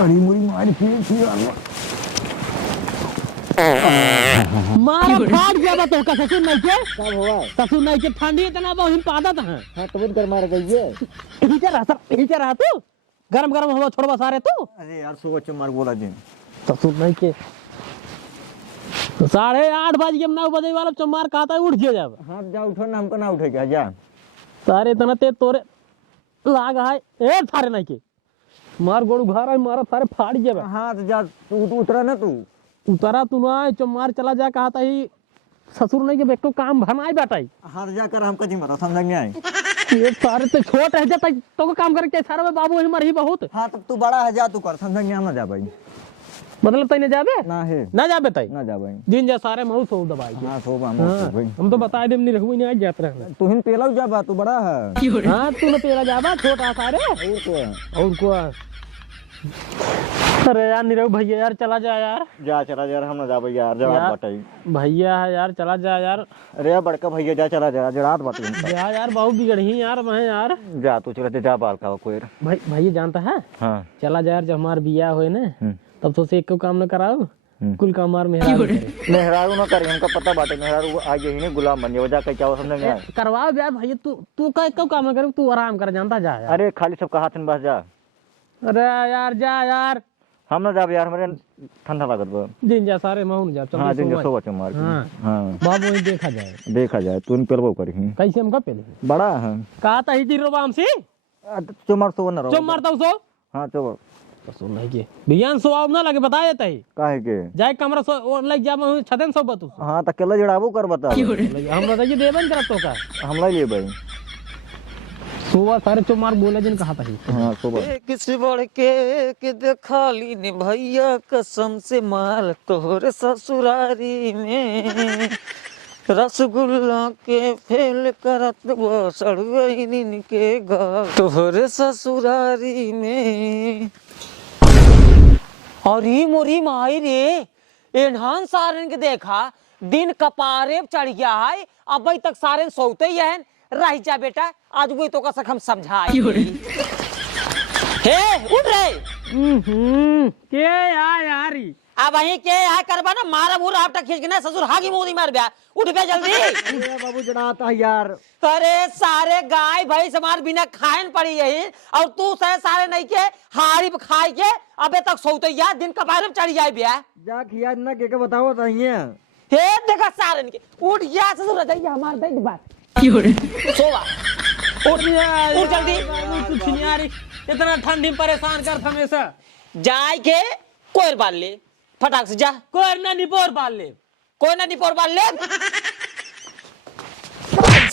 अरे मुरी मारी फिर मारा फाड़ गया बा तो का ससुर नहीं के कब हुआ? ससुर नहीं के ठंडी इतना बहुत पादत है। हाँ तो कर मार गई है। हीटर रहा तू गरम गरम हवा छोड़वा सारे तू अरे यार सुबह चुमार बोला जी ससुर नहीं के 8:30 बज के 9 बजे वाला चमार खाता है उठ गया जब। हाँ जा उठो ना हमको ना उठेगा जा सारे इतना ते तोरे लाग है ए सारे नहीं के मार गोड़ू घर है मारा सारे फाड़ गया बा। हाँ तो जा तू उतरा ना तू उतारा तू ना चमार चला जा कहा था ही ससुर नहीं के बेटो काम भनाई बैठाई। हाँ जाकर हम कहीं मरा समझ नहीं आए। ये सारे तो छोट है जाता तो काम करके सारा में बाबू ही मर ही बहुत। हाँ तब तू बड़ा है जा तू कर समझ नहीं हम ना जा भाई मतलब तई ने जाबे ना है ना जाबे तई ना जा भाई दिन जा सारे महू सो दवाई के। हाँ सो भाई हम तो बता दे नहीं रहू नहीं आज जात रहना तू हिन पेला जा बा तू बड़ा है। हां तू न तेरा जाबा छोटा सारे और को अरे यार निरहु भैया यार चला जा यार जा चला यार हम ना जा भाई यार जवाब बताई भैया है यार चला जा यार। अरे बड़का भैया जा चला जा जरात बताई जा यार बहुत बिगड़ी यार मैं यार जा तू चला जा बाल का कोई भाई भैया जानता है हाँ चला जा यार जब हमार बियाह होए ना तब तो से एक को काम न कराओ कुल काम मार मेहरारू ना करी हमका पता बाटे मेहरारू आ गई नहीं गुलाम बन जाओ जा कहीं क्या समझ नहीं आया। करवाओ यार भैया तू का एक काम न करे तू आराम कर जानता जा यार। अरे खाली सबका हाथ में बस जा अरे यार जा यार हम ना जाब यार मेरे ठंडा लागत बा दिन जा सारे महू जा चल हाँ दिन जो सोवा मार हाँ बाबू ही देखा जाए देखा जाए तू पेलबो करी कैसे हम का पहले बड़ा है कहा था ही जीरो बाम से चुमार सो ना चुप मारता हूँ सो हाँ चलो सो नहीं के बियान सो ना लगे बता देता ही काहे के जाए कमरा सो लग जा मैं छतन सो बतू हाँ तो केला जड़ाबो कर बता हम बताइए देवन करा तो का हमला लिए भाई सुबह सारे चुप मार बोले जिन कहा था ही हाँ सुबह किसी बढ़ के देखा ली ने भैया कसम से माल तोहरे ससुरारी में रसगुल्ला के फेल करत सड़ुइन के गा तोहरे ससुरारी में। और मोरी माई रे एनहान सारन के देखा दिन कपारे चढ़ गया है अब तक सारे सोते ही है रह जा बेटा आज वही तो का हम समझाए हे उठ रे के यार अब वही के यहाँ करबा ना मारा मुरा आपटा खींच के ना ससुर हागी मोदी मार गया उठ बे जल्दी बाबू जड़ाता है यार। अरे सारे गाय भैंस हमारे बिना खाए पड़ी यही और तू सारे नहीं के हारी पे खाए के अबे तक सोते या दिन कपारे चढ़ जाए बिया जा खिया ना के बताओ ताइए हे देखा सारन के उठ जा ससुर जाइए हमारे दे बात सोवा उठ जल्दी तू छिनियारी इतना ठंडी में परेशान कर हमेशा जाए के कोई बाल ले फटाक से जा कोई ना निपोर बाल ले कोई ना निपोर बाल ले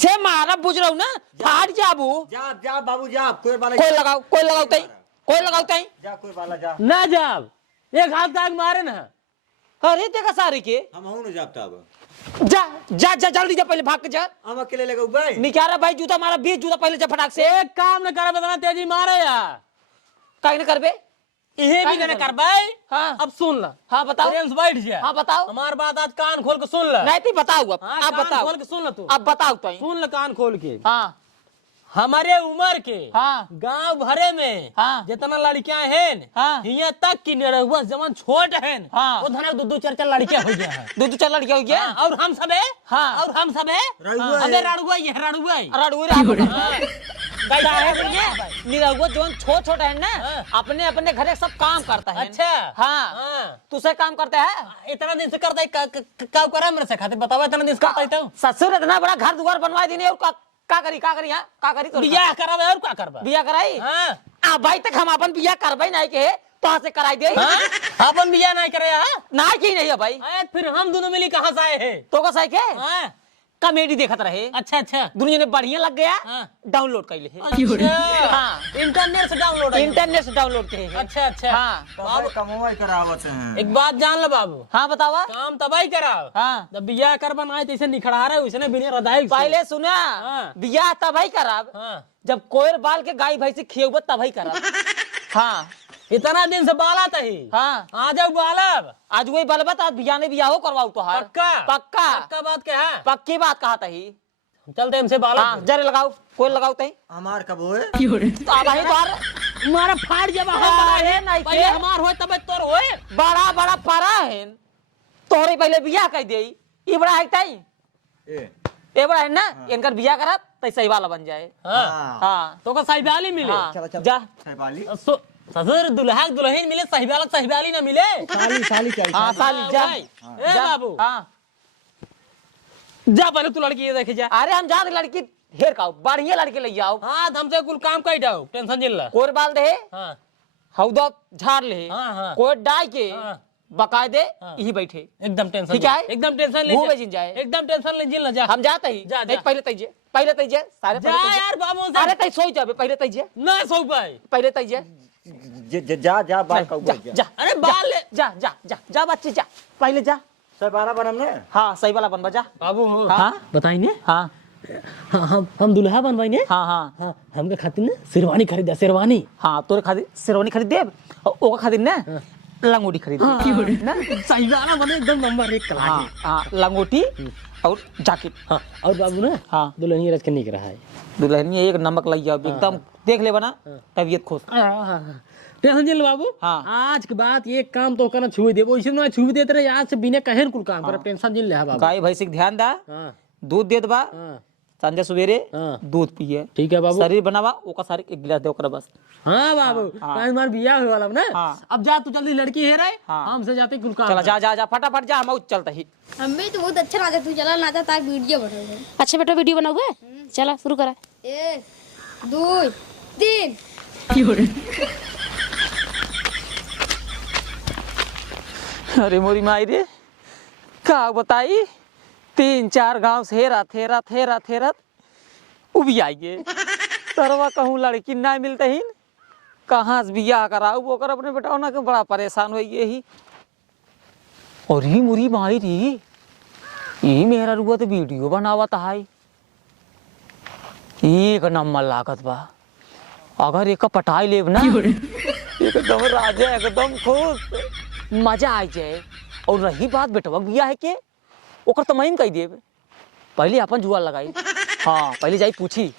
से मारा बुझ रहा हूँ ना फाड़ जाबू जा बाबू जा कोई लगाओ तई जा कोई वाला जा ना जाब एक हाथ दाग मारे ना अरे देखा सारे के हम हूं न जाबता अब जा जल्दी जा पहले भाग के जा हम अकेले लेगा भाई निकारा भाई जूता मारा 20 जूता पहले जा फटाक से एक काम न करे बतना तेजी मारे यार काहे न करबे इहे भी न कर भाई। हाँ अब सुन ला हाँ बताओ प्रेम से बैठ जा हाँ बताओ हमार बात आज कान खोल के सुन ला नहीं तो बताओ अब हाँ, अब कान बताओ खोल के सुन ला तू अब बताओ तो सुन ला कान खोल के हाँ हमारे उम्र के हाँ गांव भरे में हाँ जितना लड़कियां हैं हाँ यहाँ तक की निरहुआ जवान छोट हैं हाँ वो धना दो चार लड़कियां हो गया है दो चार लड़कियां हो गया और हम सब है हाँ और हम सब है रड़ुआ हमें रड़ुआ ये रड़ुआ निरहुआ जो छोट है ना अपने अपने घरे सब काम करता है। अच्छा हाँ तुझसे काम करते है इतना दिन से करता है क्या करा मेरे से खाते बताओ इतना दिन से करता है तो ससुर इतना बड़ा घर दुआर बनवा देने और का करी हाँ का करी तो बियाह करावे और क्या करबा बियाह कराई हां भाई तक हम अपन बियाह करबे नहीं के तो से कराई दे अपन बियाह नहीं करे हां ना की नहीं है भाई फिर हम दोनों मिली कहां से आए हैं तो का सही के हां कॉमेडी देखत रहे। अच्छा दुनिया ने बढ़िया लग गया डाउनलोड कर ले इंटरनेट से डाउनलोड के अच्छा हाँ बाबू कमवाई करावत हैं एक बात जान लो बाबू हाँ बतावा काम तबाही कराओ हाँ जब बियाह कर बनाए तो इसे निखड़ा रहे उसने बिना रदाई पहले सुना बियाह तभी कराब जब कोयर बाल के गाय भैंसी खियब तभी कराब हाँ इतना दिन से बाला तही हाँ आ जाओ बालब आज वही बलबत आज बियाह ने बियाह करवाऊ तो हर पक्का बात क्या है पक्की बात कहा तही चलते हमसे बाला हाँ जरे लगाओ कोई लगाओ तही हमार कब होए तो अब ही बार मारा फाड़ जब अरे नहीं पहले के। हमार होए तब तोर होए। बड़ा बड़ा पारा है तोहरे पहले बियाह कर दे ई बड़ा है ताई ए बड़ा है ना इनकर बियाह करा तै सही वाला बन जाए। हां हाँ तो का साहिबाली मिले। हाँ जा ससुर दुल्हा दुल्हन मिले साहिबाली ना मिले। हाँ साली जा ए बाबू हाँ जा पहले तू लड़की ये देखे जा। अरे हम जा लड़की हेर का बढ़िया लड़की ले आओ हाँ हमसे कुल काम कर जाओ टेंशन जिल ला। कोर बाल दे हाँ हौदा झाड़ ले हाँ। कोई डाल के हाँ। बकायदे यही बैठे एकदम टेंशन ठीक है? एकदम टेंशन ले मुंह में जिन जाए। एकदम टेंशन ले जिल ना जा। हम जाते ही जा, नहीं, जा। पहले तैजे सारे जा यार बाबू अरे से तै सोई जाबे पहले तैजे ना सो पाए। पहले तैजे जा जा बाल का जा जा अरे बाल ले जा जा जा जा बच्चे जा पहले जा सर बारह बनम ने हाँ सही वाला बनवा जा बाबू हाँ बताई ने हाँ हम दुल्हा बनवाई ने। हाँ हाँ हाँ हमके खातिर ना शेरवानी खरीदा शेरवानी। हाँ तोरे खातिर शेरवानी खरीद देब और ओका खातिर ना लंगोटी खरीद देब ना साहिबाला बने एकदम नंबर 1 कला हाँ हाँ लंगोटी और जैकेट। हाँ और बाबू ना हाँ दुल्हन रच के निक रहा है। दुल्हन एक नमक लग जाओ एकदम देख ले बना तबीयत खुश। टेंशन जिल बाबू। हाँ। आज के बाद एक काम तो करना छुई दे वैसे ना छुई देते रहे आज से बिना कहे कुल काम करे टेंशन जिल ले बाबू। गाय भैंसी के ध्यान दा हाँ दूध देत बा हाँ संजय सवेरे हाँ। दूध पिए ठीक है बाबू। शरीर बनावा ओका सारे एक गिलास दे ओकरा बस। हाँ बाबू काहे मार बियाह होए वाला ना। हाँ। अब जा तू जल्दी लड़की है रहे हाँ। हमसे जाते कुल काम चला कर। जा जा जा फटाफट जा हम चलता ही। हमें तो बहुत अच्छा नाचा तू चला नाचा ताकि वीडियो बनाओगे। अच्छा बेटा वीडियो बनाओगे चला शुरू करा। 1 2 3 अरे मोरी माई रे का बताई 3-4 गांव से हेरा उभी आई गे तरवा कहूँ लड़की ना मिलते ही कहाँ से बियाह कराऊ वो कर अपने बेटा ना के बड़ा परेशान हो गए ही। और ही मुरी माई री ये मेरा रुआ तो वीडियो बनावा है एक नंबर लागत बा अगर एक पटाई लेब ना एकदम राजा एकदम खुश मजा आ जाए। और रही बात बेटवा बिया है के ओकर तो महीन कह देब पहले अपन जुआ लगाई। हाँ पहले जाई पूछी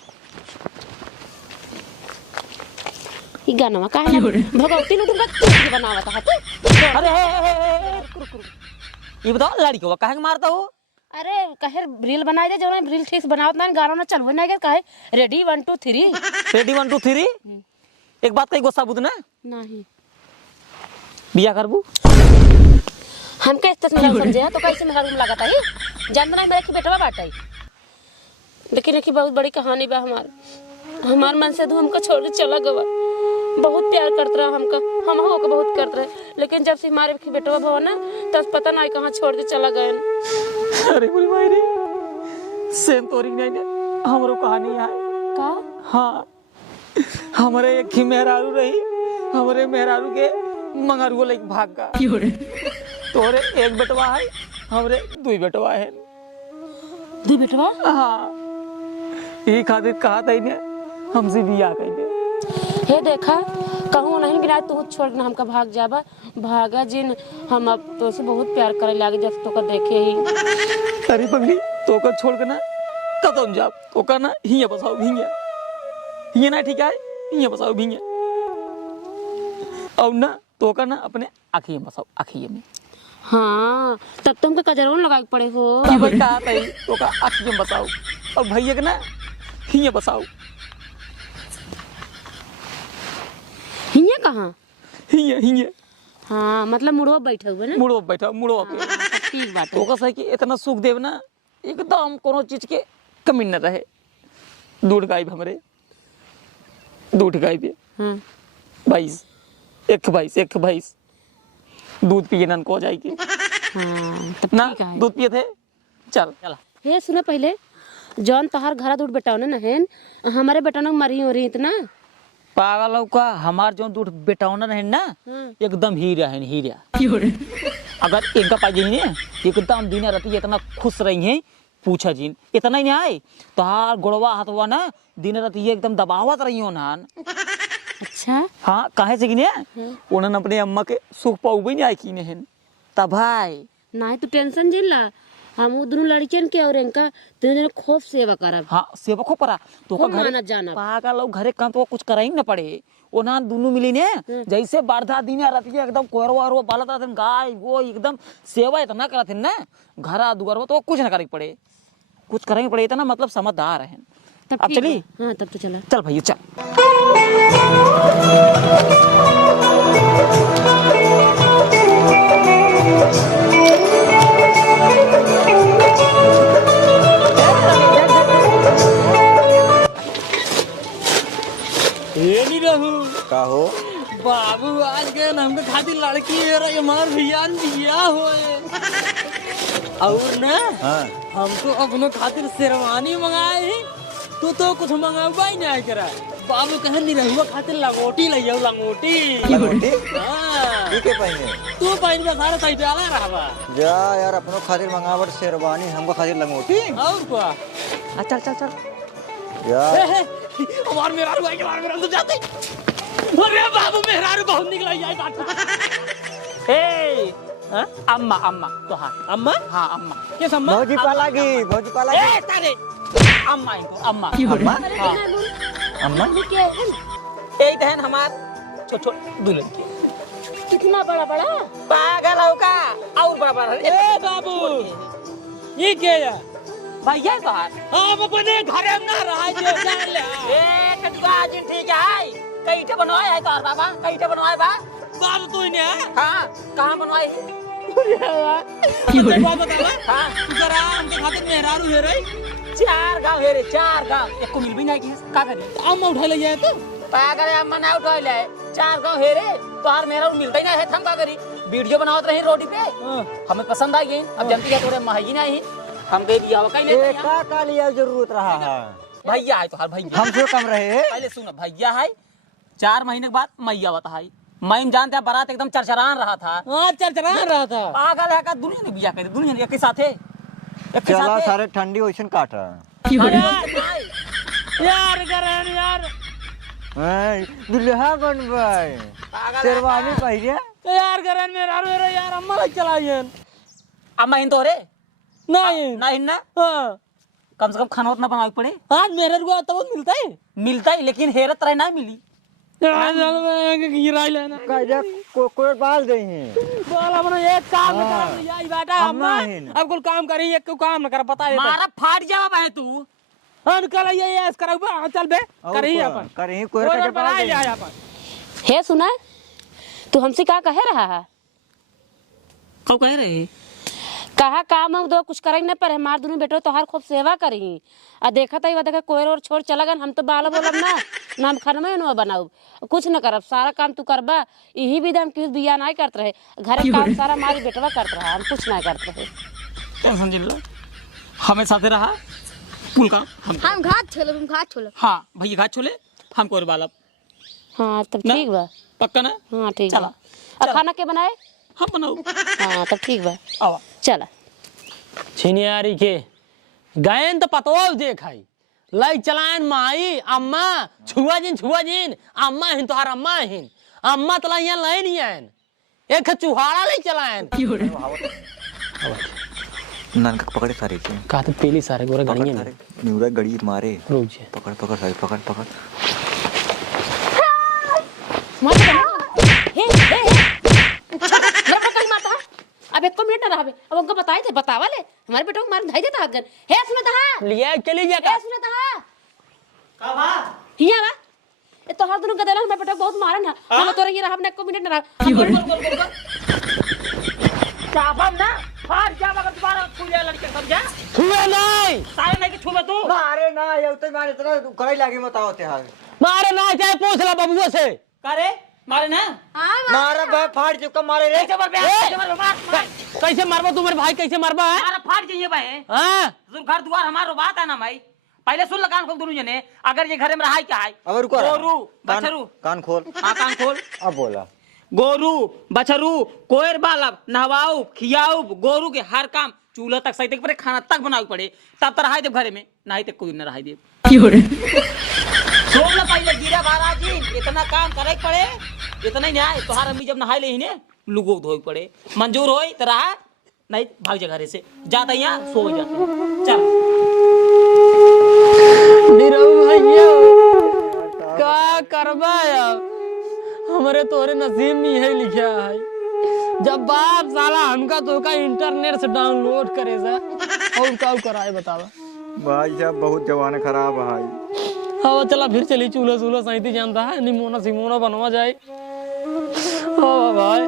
ये गाना काहे भगवती ने तुमका चीज बनावत है तू। अरे ये बताओ लड़की को काहे के मारता हो। अरे कहे रील बनाए दे जो ना रील ठीक से बनावत ना गाना ना चलवे ना के कहे रेडी 1 2 3 रेडी 1 2 3 एक बात कही गुस्सा बुझ ना नहीं बिया करबू हम के इतना समझे तो कैसे मेरा रूम लगाता है जानना है मेरे की बेटवा बाटा लेकिन एक बहुत बड़ी कहानी बा हमार मन से तो हमको छोड़ के चला गवा बहुत प्यार करत रहा हमका हम हो के बहुत करत रहे लेकिन जब से हमारे की बेटवा भवा ना तब पता नहीं कहाँ छोड़ के चला गए। अरे बुरी माई रे सेम तोरी नहीं ने हमरो कहानी है का हाँ हमारे एक ही मेहरारू रही हमारे मेहरारू के मंगरुआ लेके भाग गया तोरे एक बेटवा है हमरे 2 बेटवा है। दू बेटवा हाँ ये खातिर कहा था इन्हें हमसे बियाह कर दे। हे देखा कहूँ नहीं गिरा तू छोड़ के हमका भाग जाबा भागा जिन हम अब तो से बहुत प्यार करे लागे जब तो का देखे ही। अरे पगली तो का छोड़ के ना कदम जा तो का ना हिया बसाओ भिंगे ये ना ठीक है हिया बसाओ भिंगे और ना तो का ना अपने आँखिए बसाओ आँखिए में। हाँ तब तो हमको कजरवन लगा के पड़े हो। तब कहा था तो का आँखिए में बसाओ और भैया के ना हिया बसाओ हिया कहाँ हिया हिया हाँ मतलब मुड़वा बैठे हुए ना मुड़ो बैठा मुड़ो पे ठीक बात तो का सही कि इतना सुख देव ना एकदम कोनो चीज के कमी न रहे। दूध गाय हमरे दूध गाय पे हाँ 22 दूध पिए नन को जाएगी हाँ तब ना ठीक है। दूध पिए थे चल चला हे सुना पहले जौन तहार घरा दूध बेटाओ ना हेन हमारे बेटानो मरी हो रही इतना पागल हो का हमार जो दूध बेटावना है ना एकदम हीरा है हीरा। अगर इनका पाई जी ने एकदम दिन रात इतना खुश रही है पूछा जी इतना ही नहीं आए तहार गोड़वा हाथवा ना दिन रात ये एकदम दबावत रही हो ना। अच्छा हाँ काहे से किने उन्होंने अपने अम्मा के सुख पाऊ भी नहीं आई किने हैं तब भाई नहीं तू टेंशन जिला हम उ दोनों लड़कियन के और इनका तीनों जने खूब सेवा करब। हाँ सेवा खूब करा तो खूब का घरे मानत जानब। पागल लोग घरे काम तो कुछ करा ही ना पड़े वो ना दोनों मिली ने जैसे बारदा दिन रहती है एकदम कोरवा और बालत रहते गाय वो एकदम सेवा इतना करते ना घरा दुआर तो कुछ ना करे पड़े कुछ करेंगे पड़े इतना मतलब समझदार है। तब अब ठीक चली बा। हाँ तब तो चला। चल भैया चल। ये नहीं रहू का हो बाबू आज के हमके खातिर लड़की है रे हमार भैया ने बिया होए और ना हाँ हमको अपने खातिर शेरवानी मंगाए ही तू तो कुछ मंगावा ही नहीं करा बाबू कहे नहीं रहुआ खातिर लंगोटी ले जाओ लंगोटी लंगोटी? हाँ ठीक है पहने तू पहन के सारा सही डाला रहबा जा यार अपनों खातिर मंगावट शेरवानी हमको खातिर लंगोटी और क्या चल चल चल यार हमार मेहरारू आई हमार मेहरारू तो जाते अरे बाबू मेहरारू बहुत निकला जाए बात ए हाँ? अम्मा अम्मा तो हाँ अम्मा हाँ अम्मा के सम्मा भौजी पालागी ए तारे अम्मा इनको अम्मा हाँ अम्मा एक बहन हमार छोट छोट दुल्हन की कितना बड़ा बड़ा पागल हो का और बड़ा बड़ा ए बाबू ये क्या है भैया बाहर हम अपने घर में ना रहा जो जान ले ए कटुआ जिन ठीक है कईटे बनवाए है तोर बाबा कईटे बनवाए बा बाबू तू ने हां कहां बनवाए ये बात बता हां तू जरा हमके खातिर मेहरारू है रे चार गांव है रे चार गांव एक को मिल भी नहीं की का करी अम्मा उठा ले जाए तो पागल है अम्मा ना उठा ले चार गांव है रे तोहार मेरा मिलता ही ना है थम का करी वीडियो बनावत रही रोटी पे हमें पसंद आई गई अब जनती है तोरे महगी नहीं हम गए दिया कहीं ले का लिया जरूरत रहा है भैया है तोहार भैया हमसे कम रहे पहले सुन भैया है 4 महीने के बाद मैया आवत है मैं जानते हैं बारात एकदम चरचरान रहा था हां चरचरा रहा था पागल है का दुनिया ने बिया कर दुनिया ने एक के साथ है एक के चला साथ सारे ठंडी ओइसन काट यार करन यार दुल्हा बन भाई शेरवानी पहले यार करन मेहरारू रे यार अम्मा लग चलायन अम्मा इन तो रे नहीं ना इन ना हां कम से कम खाना उतना बनावे पड़े आज मेहरारू को तो मिलता है मिलता है लेकिन हेरत रहे ना मिली गिरा लेना कायदा कोई बाल दे हैं बोला बना एक काम न कर याई बेटा अम्मा अब कुल काम करी एक को काम न कर पता है मारा फाट जावा है तू हन कल ये ऐस करब चल बे करही अपन करही कोई कोई का बना बाल जाए अपन हे सुना तू हमसे क्या कह रहा है कब कह रहे कहा काम हम दो कुछ करेंगे ना पर हमार दोनों बेटो तोहार खूब सेवा करी आ देखा था देखा कोई और छोड़ चला गन हम तो बाल बोलब ना ना हम खाना में न बनाऊ कुछ न करब सारा काम तू करबा यही भी हम किस बिया नहीं करते रहे घर काम सारा हमारी बेटवा करते रहा हम कुछ नहीं करते रहे टेंशन जिल हमें साथे रहा पुल का हम घाट छोले हाँ भैया घाट छोले हमको और बालब हाँ तब ना? ठीक बा पक्का ना हाँ ठीक चला, बा और खाना के बनाए हम बनाओ हाँ तब ठीक बा आवा चला छिनियारी के गायन तो पतवा देख है लाई चलायन माई अम्मा छुआ जिन अम्मा हिन तोहार अम्मा तला यहाँ लाई नहीं आयन एक चुहाड़ा लाई चलायन नानक पकड़े सारे के का तो पहली सारे गोरे गणिए में न्यूरा गड़ी मारे रुक जा पकड़ सारे पकड़ मत हे मेरा पकड़ माता अब एक मिनट रहा अब उनको बताए थे बतावा ले हमारे बेटो को मार धाई देता हगन हे सुन दहा लिया चली जा हे सुन दहा का बा हिया बा ए तो हर दोनों गदेला हमारे बेटो बहुत मारन है हम तो रही रहा हमने एक मिनट ना रहा चाबम ना फाट जावा अगर दोबारा छुए लड़के सब जा छुए नहीं सारे नहीं कि छुए तू मारे ना ये तो मारे इतना कराई लागे बताओ ते हाल मारे ना चाहे पूछ ला बबुआ से करे मारे ना मारा भाई फाड़ चुका मारे रे कैसे मर मार कैसे मारबा तू मेरे भाई कैसे मारबा है मारा फाट जाइए भाई हां घर द्वार हमारो बात है ना भाई पहले सुन लगान खोल दोनों जने अगर ये घर में रहा क्या है अब रुको गोरू बछरू कान खोल हाँ कान खोल अब बोला गोरू बछरू कोयर बालब नहवाऊ खियाऊ गोरू के हर काम चूल्हा तक सही तक पड़े खाना तक बनाऊ पड़े तब तो रहा दे घर में नहीं तो कोई न रहा दे छोड़ पहले गिरा महाराज जी इतना काम करे पड़े इतना ही न्याय तोहार अम्मी जब नहाए ले ही ने लुगो धोए पड़े मंजूर होई तो रहा नहीं भाग जा घरे से, जाता यहाँ सो जाते हैं। चल निरहु भैया का करबा अब, हमारे तोरे नसीब में यही लिखा है, जब बाप साला हमका तो का इंटरनेट से डाउनलोड करे सा और का कराए बतावा। भाई साहब बहुत जवान खराब है भाई। हाँ चला फिर चली, चूल्हा चूल्हा सही जानता है, निमोना सिमोना बनवा जाए। हाँ भाई